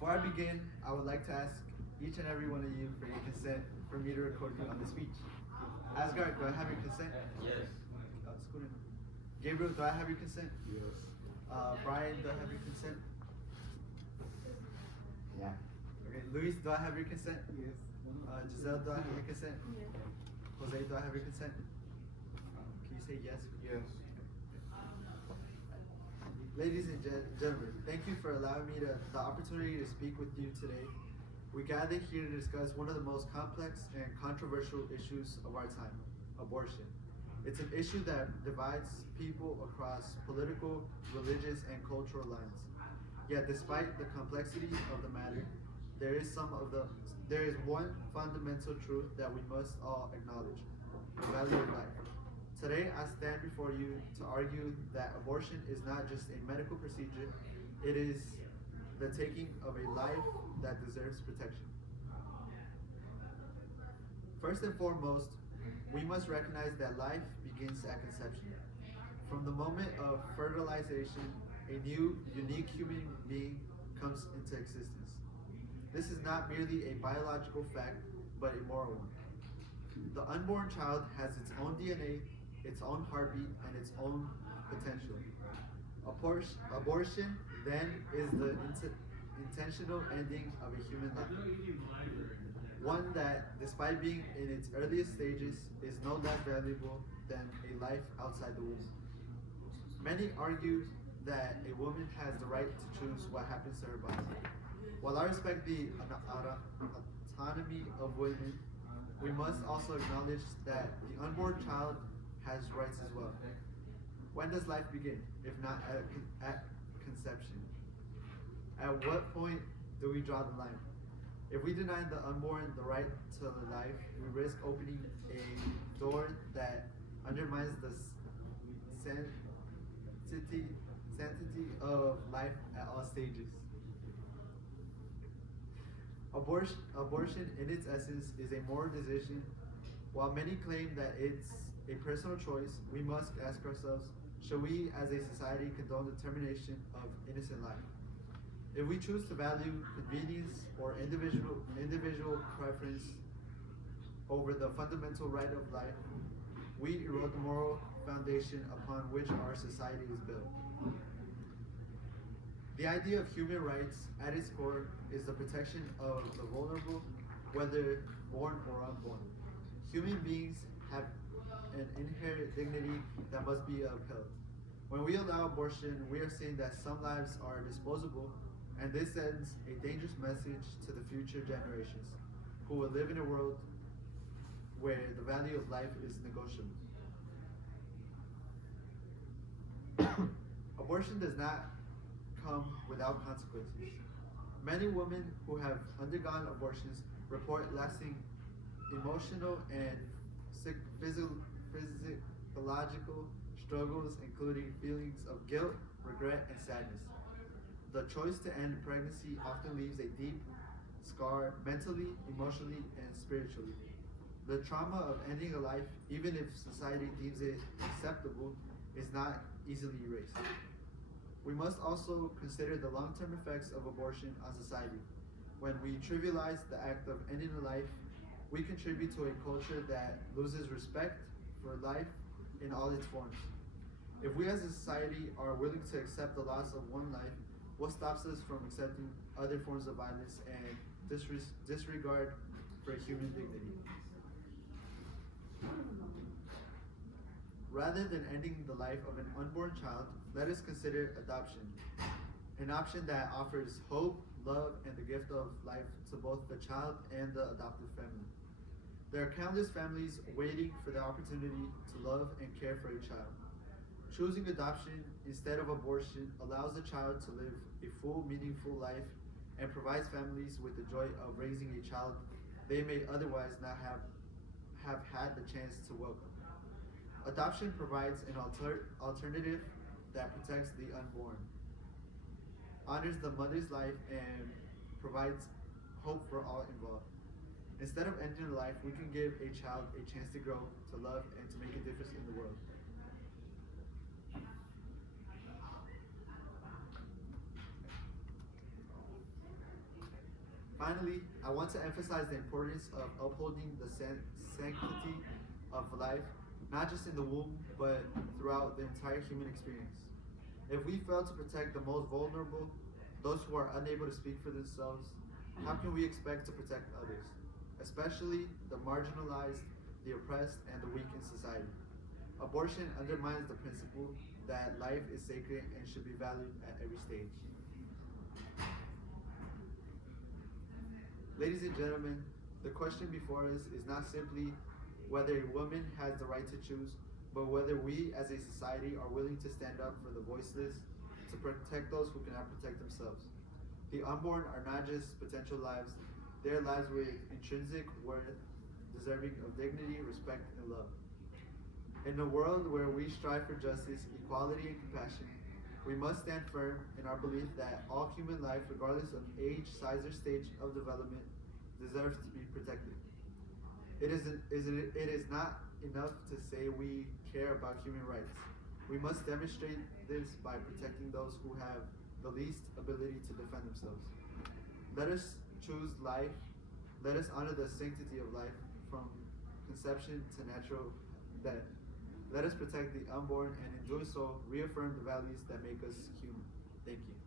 Before I begin, I would like to ask each and every one of you for your consent for me to record you on the speech. Asgard, do I have your consent? Yes. Gabriel, do I have your consent? Yes. Brian, do I have your consent? Yeah. Okay, Luis, do I have your consent? Yes. Giselle, do I have your consent? Yes. Jose, do I have your consent? Can you say yes? Yes. Ladies and gentlemen, thank you for allowing me the opportunity to speak with you today. We gather here to discuss one of the most complex and controversial issues of our time, abortion. It's an issue that divides people across political, religious, and cultural lines. Yet despite the complexity of the matter, there is one fundamental truth that we must all acknowledge: the value of life. Today, I stand before you to argue that abortion is not just a medical procedure, it is the taking of a life that deserves protection. First and foremost, we must recognize that life begins at conception. From the moment of fertilization, a new, unique human being comes into existence. This is not merely a biological fact, but a moral one. The unborn child has its own DNA, its own heartbeat, and its own potential. Abortion, then, is the intentional ending of a human life. One that, despite being in its earliest stages, is no less valuable than a life outside the womb. Many argue that a woman has the right to choose what happens to her body. While I respect the autonomy of women, we must also acknowledge that the unborn child has rights as well. When does life begin, if not at conception? At what point do we draw the line? If we deny the unborn the right to life, we risk opening a door that undermines the sanctity of life at all stages. Abortion in its essence is a moral decision. While many claim that it's a personal choice, we must ask ourselves, should we as a society condone the termination of innocent life? If we choose to value convenience or individual preference over the fundamental right of life, we erode the moral foundation upon which our society is built. The idea of human rights at its core is the protection of the vulnerable, whether born or unborn. Human beings have an inherent dignity that must be upheld. When we allow abortion, we are saying that some lives are disposable, and this sends a dangerous message to the future generations who will live in a world where the value of life is negotiable. Abortion does not come without consequences. Many women who have undergone abortions report lasting emotional and physiological struggles, including feelings of guilt, regret, and sadness. The choice to end pregnancy often leaves a deep scar mentally, emotionally, and spiritually. The trauma of ending a life, even if society deems it acceptable, is not easily erased. We must also consider the long-term effects of abortion on society. When we trivialize the act of ending a life, we contribute to a culture that loses respect for life in all its forms. If we as a society are willing to accept the loss of one life, what stops us from accepting other forms of violence and disregard for human dignity? Rather than ending the life of an unborn child, let us consider adoption, an option that offers hope, love, and the gift of life to both the child and the adoptive family. There are countless families waiting for the opportunity to love and care for a child. Choosing adoption instead of abortion allows the child to live a full, meaningful life and provides families with the joy of raising a child they may otherwise not have had the chance to welcome. Adoption provides an alternative that protects the unborn, honors the mother's life, and provides hope for all involved. Instead of ending life, we can give a child a chance to grow, to love, and to make a difference in the world. Finally, I want to emphasize the importance of upholding the sanctity of life, not just in the womb, but throughout the entire human experience. If we fail to protect the most vulnerable, those who are unable to speak for themselves, how can we expect to protect others, especially the marginalized, the oppressed, and the weak in society? Abortion undermines the principle that life is sacred and should be valued at every stage. Ladies and gentlemen, the question before us is not simply whether a woman has the right to choose, but whether we as a society are willing to stand up for the voiceless, to protect those who cannot protect themselves. The unborn are not just potential lives, they are lives with intrinsic worth, deserving of dignity, respect, and love. In a world where we strive for justice, equality, and compassion, we must stand firm in our belief that all human life, regardless of age, size, or stage of development, deserves to be protected. It is not enough to say we care about human rights. We must demonstrate this by protecting those who have the least ability to defend themselves. Let us choose life. Let us honor the sanctity of life from conception to natural death. Let us protect the unborn and in doing so reaffirm the values that make us human. Thank you.